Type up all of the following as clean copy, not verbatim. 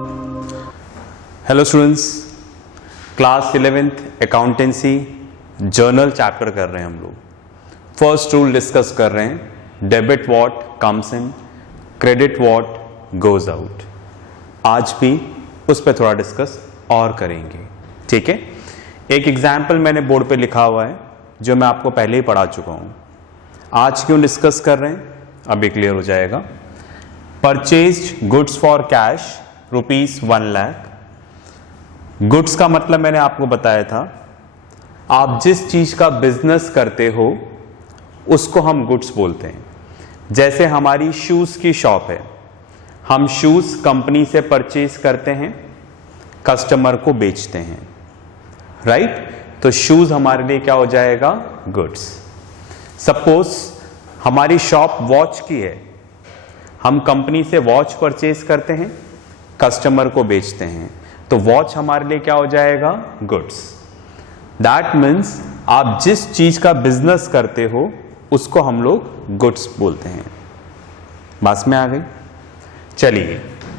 Hello students, class 11th accountancy journal chapter कर रहे हैं हम लोग। फर्स्ट रूल डिस्कस कर रहे हैं, debit what comes in, credit what goes out. आज भी उस पर थोड़ा डिस्कस और करेंगे, ठीक है। एक एग्जाम्पल मैंने बोर्ड पे लिखा हुआ है जो मैं आपको पहले ही पढ़ा चुका हूँ। आज क्यों डिस्कस कर रहे हैं अभी क्लियर हो जाएगा। Purchased goods for cash ₹1 lakh. Goods का मतलब मैंने आपको बताया था, आप जिस चीज का बिजनेस करते हो उसको हम गुड्स बोलते हैं। जैसे हमारी शूज की शॉप है, हम शूज कंपनी से परचेज करते हैं, कस्टमर को बेचते हैं, राइट। तो शूज हमारे लिए क्या हो जाएगा, गुड्स। सपोज हमारी शॉप वॉच की है, हम कंपनी से वॉच परचेज करते हैं, कस्टमर को बेचते हैं, तो वॉच हमारे लिए क्या हो जाएगा, गुड्स। दैट मीन्स आप जिस चीज का बिजनेस करते हो उसको हम लोग गुड्स बोलते हैं। बात में आ गई। चलिए,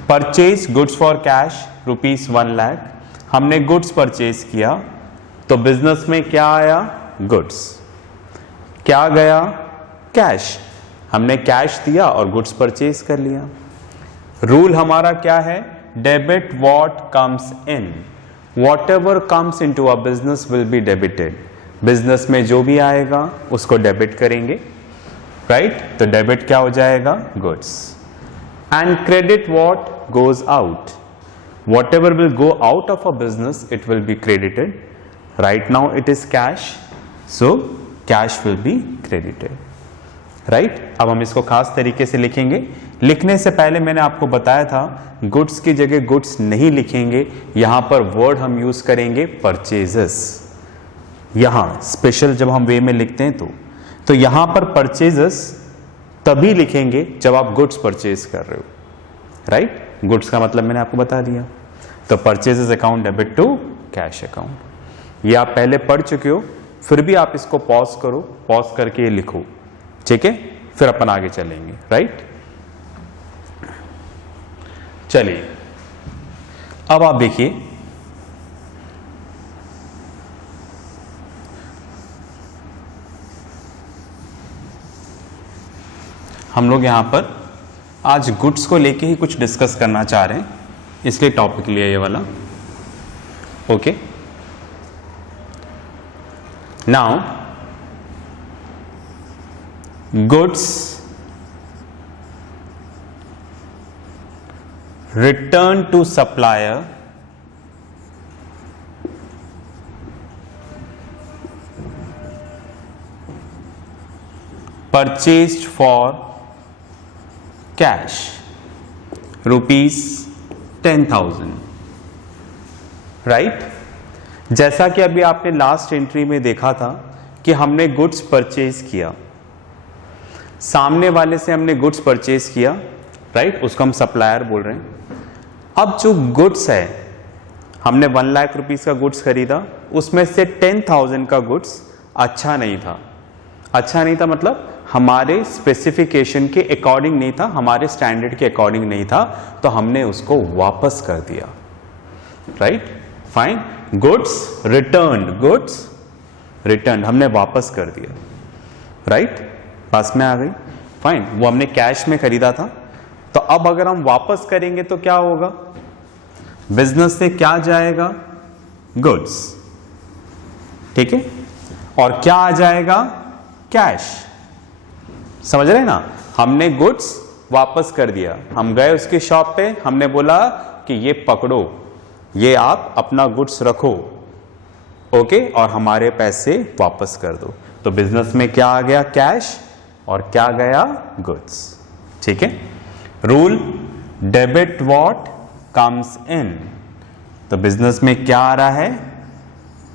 purchase goods for cash ₹1 lakh. हमने गुड्स परचेज किया तो बिजनेस में क्या आया, गुड्स। क्या गया, कैश। हमने कैश दिया और गुड्स परचेज कर लिया। रूल हमारा क्या है, debit what comes in. Whatever comes into a business will be debited. Business में जो भी आएगा उसको डेबिट करेंगे, राइट। तो डेबिट क्या हो जाएगा, goods. And credit what goes out. Whatever will go out of a business it will be credited. Right now it is cash, so cash will be credited. Right अब हम इसको खास तरीके से लिखेंगे। लिखने से पहले मैंने आपको बताया था गुड्स की जगह गुड्स नहीं लिखेंगे, यहां पर वर्ड हम यूज करेंगे परचेजेस। यहां स्पेशल जब हम वे में लिखते हैं तो यहां पर परचेजेस तभी लिखेंगे जब आप गुड्स परचेज कर रहे हो, राइट। गुड्स का मतलब मैंने आपको बता दिया। तो purchases account debit to cash account. ये आप पहले पढ़ चुके हो, फिर भी आप इसको पॉज करो, पॉज करके ये लिखो, ठीक है। फिर अपन आगे चलेंगे, राइट। चलिए, अब आप देखिए, हम लोग यहां पर आज गुड्स को लेके ही कुछ डिस्कस करना चाह रहे हैं, इसलिए टॉपिक लिया ये वाला, okay. Now goods return to supplier purchased for cash ₹10,000, right. जैसा कि अभी आपने लास्ट एंट्री में देखा था कि हमने गुड्स परचेज किया, सामने वाले से हमने गुड्स परचेज किया, राइट, उसको हम सप्लायर बोल रहे हैं। अब जो गुड्स है, हमने 1 लाख रुपीस का गुड्स खरीदा, उसमें से 10,000 का गुड्स अच्छा नहीं था। अच्छा नहीं था मतलब हमारे स्पेसिफिकेशन के अकॉर्डिंग नहीं था, हमारे स्टैंडर्ड के अकॉर्डिंग नहीं था, तो हमने उसको वापस कर दिया, राइट। फाइन, गुड्स रिटर्न हमने वापस कर दिया, राइट। पास में आ गई। फाइन, वो हमने कैश में खरीदा था, तो अब अगर हम वापस करेंगे तो क्या होगा, बिजनेस से क्या जाएगा, गुड्स, ठीक है, और क्या आ जाएगा, कैश। समझ रहे हैं ना। हमने गुड्स वापस कर दिया, हम गए उसकी शॉप पे, हमने बोला कि ये पकड़ो, ये आप अपना गुड्स रखो, ओके, और हमारे पैसे वापस कर दो। तो बिजनेस में क्या आ गया, कैश, और क्या गया, गुड्स, ठीक है। Rule, debit what comes in. तो बिजनेस में क्या आ रहा है,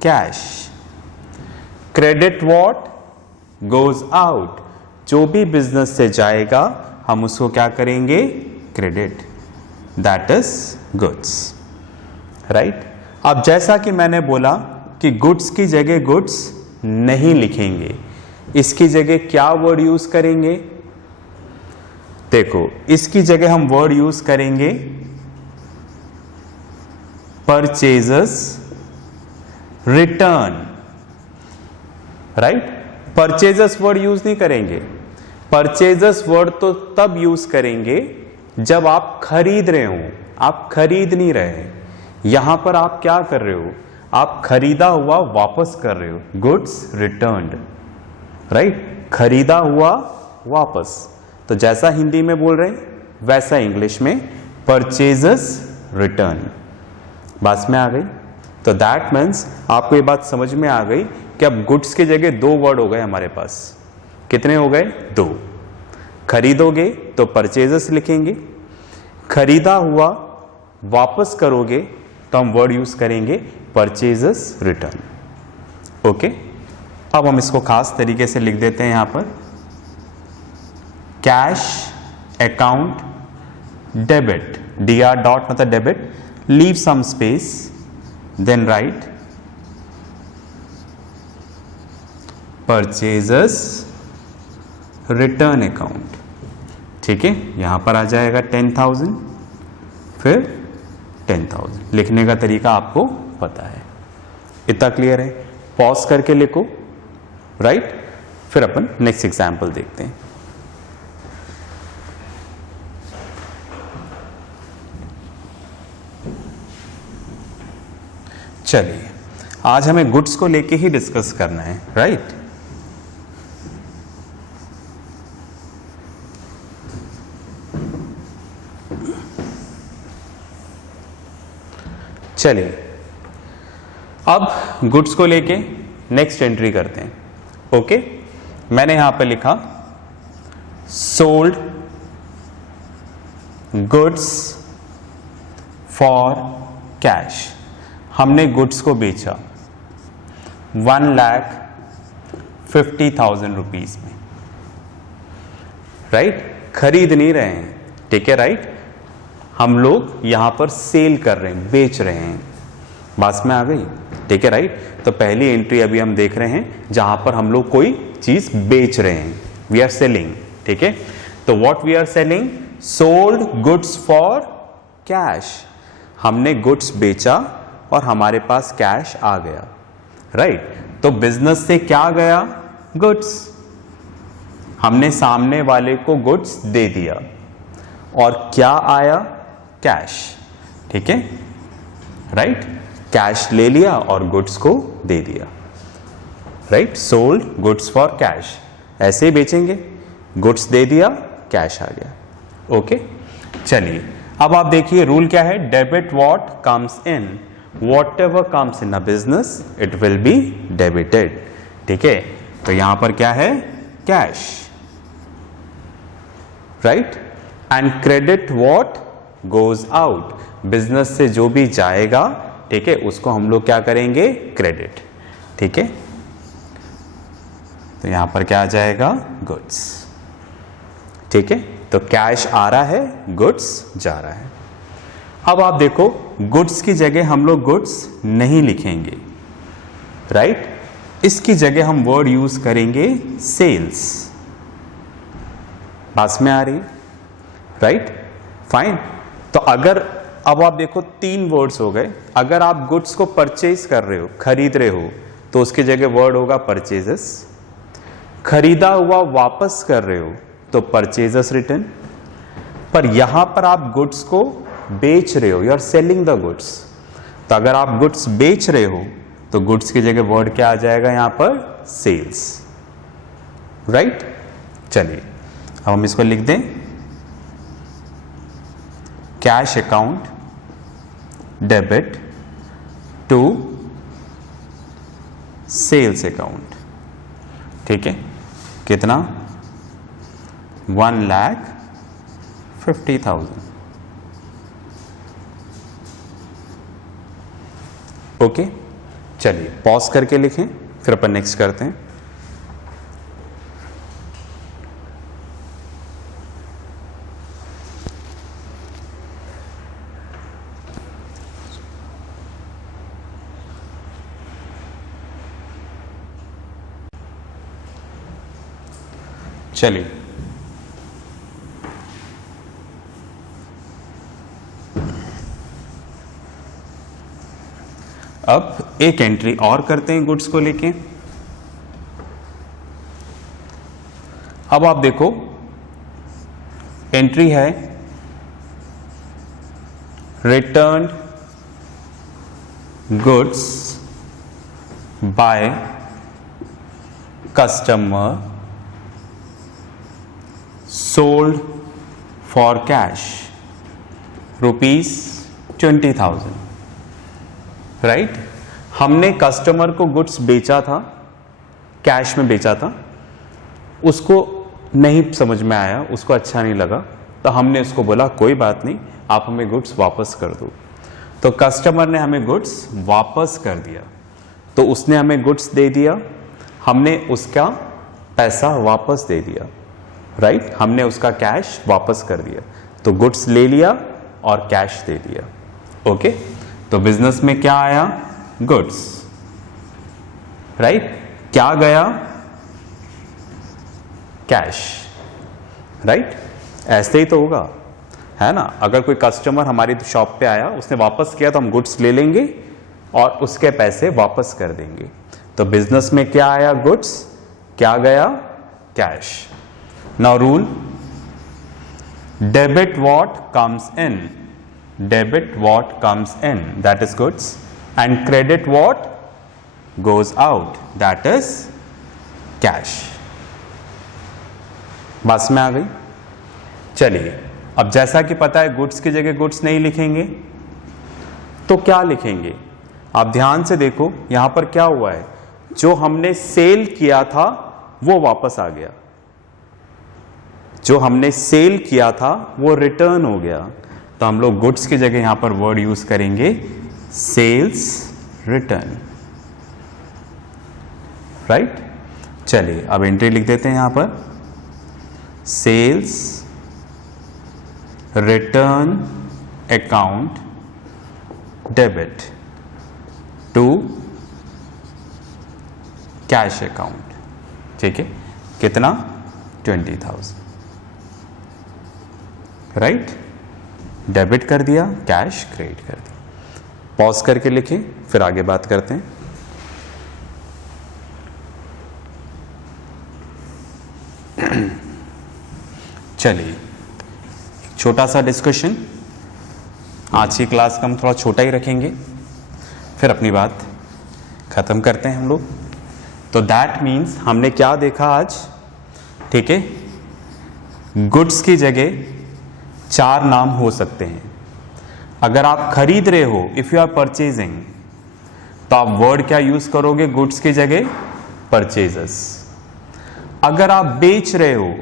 cash. Credit what goes out. जो भी बिजनेस से जाएगा हम उसको क्या करेंगे, credit, that is goods, right. अब जैसा कि मैंने बोला कि गुड्स की जगह गुड्स नहीं लिखेंगे, इसकी जगह क्या वर्ड यूज करेंगे, देखो इसकी जगह हम वर्ड यूज करेंगे purchases return, right. Purchases word use नहीं करेंगे, परचेजेस वर्ड तो तब यूज करेंगे जब आप खरीद रहे हो, आप खरीद नहीं रहे। यहां पर आप क्या कर रहे हो, आप खरीदा हुआ वापस कर रहे हो, गुड्स रिटर्न्ड, राइट। खरीदा हुआ वापस, तो जैसा हिंदी में बोल रहे हैं वैसा इंग्लिश में परचेजेस रिटर्न। बात में आ गई। तो दैट मीन्स आपको ये बात समझ में आ गई कि अब गुड्स की जगह दो वर्ड हो गए हमारे पास। कितने हो गए? दो। खरीदोगे तो परचेजेस लिखेंगे, खरीदा हुआ वापस करोगे तो हम वर्ड यूज करेंगे परचेजेस रिटर्न। ओके, अब हम इसको खास तरीके से लिख देते हैं यहां पर, cash account debit, dr dot मतलब debit, leave some space, then write purchases return account. ठीक है, यहां पर आ जाएगा 10,000, फिर 10,000। लिखने का तरीका आपको पता है, इतना क्लियर है। पॉज करके लिखो, राइट। फिर अपन नेक्स्ट एग्जाम्पल देखते हैं। चलिए, आज हमें गुड्स को लेके ही डिस्कस करना है, राइट। चलिए, अब गुड्स को लेके नेक्स्ट एंट्री करते हैं। ओके, मैंने यहां पे लिखा सोल्ड गुड्स फॉर कैश। हमने गुड्स को बेचा 1,50,000 रुपीज में, राइट। खरीद नहीं रहे हैं, ठीक है, राइट। हम लोग यहां पर सेल कर रहे हैं, बेच रहे हैं। बात में आ गई, ठीक है, राइट। तो पहली एंट्री अभी हम देख रहे हैं जहां पर हम लोग कोई चीज बेच रहे हैं, वी आर सेलिंग, ठीक है। तो what we are selling, sold goods for cash. हमने गुड्स बेचा और हमारे पास कैश आ गया, राइट। तो बिजनेस से क्या गया, गुड्स। हमने सामने वाले को गुड्स दे दिया और क्या आया, कैश, ठीक है, राइट। कैश ले लिया और गुड्स को दे दिया, right. Sold goods for cash, ऐसे ही बेचेंगे, गुड्स दे दिया, कैश आ गया। ओके, चलिए अब आप देखिए रूल क्या है, debit what comes in, whatever comes in a business it will be debited, ठीक है। तो यहां पर क्या है, cash, right. And credit what goes out, business से जो भी जाएगा, ठीक है, उसको हम लोग क्या करेंगे, क्रेडिट, ठीक है। तो यहां पर क्या आ जाएगा, गुड्स, ठीक है। तो कैश आ रहा है, गुड्स जा रहा है। अब आप देखो, गुड्स की जगह हम लोग गुड्स नहीं लिखेंगे, राइट। इसकी जगह हम वर्ड यूज करेंगे सेल्स। पास में आ रही, राइट, फाइन। तो अगर अब आप देखो तीन वर्ड्स हो गए। अगर आप गुड्स को परचेज कर रहे हो, खरीद रहे हो, तो उसकी जगह वर्ड होगा परचेजेस। खरीदा हुआ वापस कर रहे हो तो परचेजेस रिटर्न। पर यहां पर आप गुड्स को बेच रहे हो, you are selling the goods. तो अगर आप गुड्स बेच रहे हो तो गुड्स की जगह वर्ड क्या आ जाएगा यहां पर, सेल्स, राइट। चलिए अब हम इसको लिख दें, cash account debit to sales account, ठीक है। कितना, 1,50,000। ओके, चलिए पॉज करके लिखें, फिर अपन नेक्स्ट करते हैं। चलिए अब एक एंट्री और करते हैं गुड्स को लेके। अब आप देखो एंट्री है return goods by customer sold for cash ₹20,000, right. हमने कस्टमर को गुड्स बेचा था, कैश में बेचा था, उसको नहीं समझ में आया, उसको अच्छा नहीं लगा, तो हमने उसको बोला कोई बात नहीं, आप हमें गुड्स वापस कर दो। तो कस्टमर ने हमें गुड्स वापस कर दिया, तो उसने हमें गुड्स दे दिया, हमने उसका पैसा वापस दे दिया, राइट। हमने उसका कैश वापस कर दिया, तो गुड्स ले लिया और कैश दे दिया, ओके। तो बिजनेस में क्या आया? Goods, right. क्या गया? Cash, right. ऐसे ही तो होगा, है ना। अगर कोई कस्टमर हमारी शॉप पे आया, उसने वापस किया, तो हम गुड्स ले लेंगे और उसके पैसे वापस कर देंगे। तो बिजनेस में क्या आया? गुड्स। क्या गया? Cash. Now rule, debit what comes in, debit what comes in, that is goods, and credit what goes out, that is cash. बस में आ गई। चलिए, अब जैसा कि पता है गुड्स की जगह गुड्स नहीं लिखेंगे, तो क्या लिखेंगे? आप ध्यान से देखो, यहां पर क्या हुआ है, जो हमने सेल किया था वो वापस आ गया, जो हमने सेल किया था वो रिटर्न हो गया। तो हम लोग गुड्स की जगह यहां पर वर्ड यूज करेंगे सेल्स रिटर्न, राइट। चलिए, अब एंट्री लिख देते हैं यहां पर, sales return account debit to cash account, ठीक है। कितना? 20,000, राइट। डेबिट कर दिया, कैश क्रेडिट कर दिया। पॉज करके लिखें, फिर आगे बात करते हैं। चलिए, एक छोटा सा डिस्कशन, आज की क्लास का हम थोड़ा छोटा ही रखेंगे, फिर अपनी बात खत्म करते हैं हम लोग। तो दैट मीन्स हमने क्या देखा आज, ठीक है। गुड्स की जगह 4 नाम हो सकते हैं। अगर आप खरीद रहे हो, इफ यू आर परचेजिंग, तो आप वर्ड क्या यूज करोगे? गुड्स की जगह परचेजर्स। अगर आप बेच रहे हो,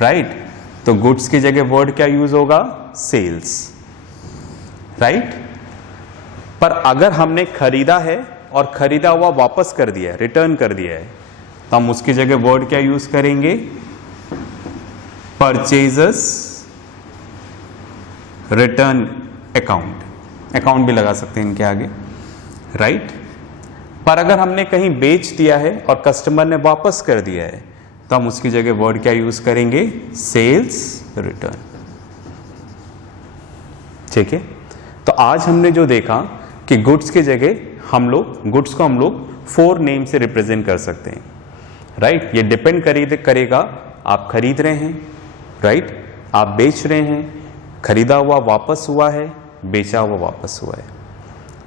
राइट, तो गुड्स की जगह वर्ड क्या यूज होगा? Sales, right. पर अगर हमने खरीदा है और खरीदा हुआ वापस कर दिया है, रिटर्न कर दिया है, तो हम उसकी जगह वर्ड क्या यूज करेंगे? Purchasers return account. अकाउंट भी लगा सकते हैं इनके आगे, राइट। पर अगर हमने कहीं बेच दिया है और कस्टमर ने वापस कर दिया है, तो हम उसकी जगह वर्ड क्या यूज करेंगे? सेल्स रिटर्न, ठीक है। तो आज हमने जो देखा कि गुड्स की जगह हम लोग गुड्स को 4 नेम से रिप्रेजेंट कर सकते हैं, राइट। ये डिपेंड करेगा आप खरीद रहे हैं, राइट, आप बेच रहे हैं, खरीदा हुआ वापस हुआ है, बेचा हुआ वापस हुआ है,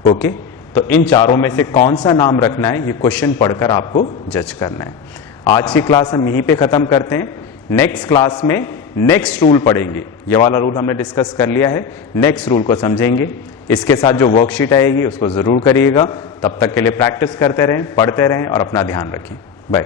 ओके। तो इन चारों में से कौन सा नाम रखना है, ये क्वेश्चन पढ़कर आपको जज करना है। आज की क्लास हम यहीं पे खत्म करते हैं। नेक्स्ट क्लास में नेक्स्ट रूल पढ़ेंगे। ये वाला रूल हमने डिस्कस कर लिया है, नेक्स्ट रूल को समझेंगे। इसके साथ जो वर्कशीट आएगी उसको जरूर करिएगा। तब तक के लिए प्रैक्टिस करते रहें, पढ़ते रहें और अपना ध्यान रखें। बाय।